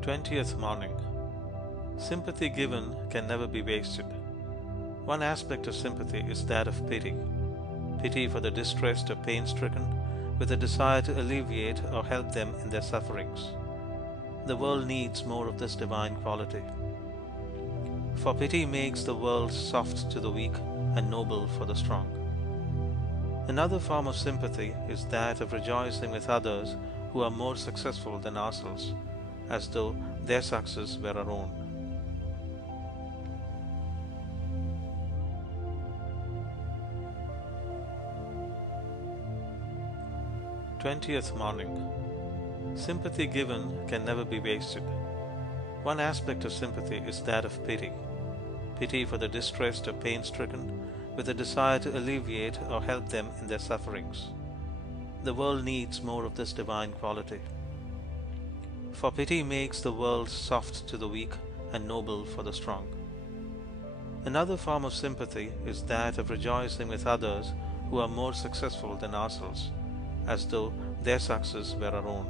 20th morning. Sympathy given can never be wasted. One aspect of sympathy is that of pity. Pity for the distressed or pain-stricken, with a desire to alleviate or help them in their sufferings. The world needs more of this divine quality. For pity makes the world soft to the weak and noble for the strong. Another form of sympathy is that of rejoicing with others who are more successful than ourselves, as though their success were our own. Twentieth morning. Sympathy given can never be wasted. One aspect of sympathy is that of pity. Pity for the distressed or pain-stricken, with a desire to alleviate or help them in their sufferings. The world needs more of this divine quality. For pity makes the world soft to the weak and noble for the strong. Another form of sympathy is that of rejoicing with others who are more successful than ourselves, as though their success were our own.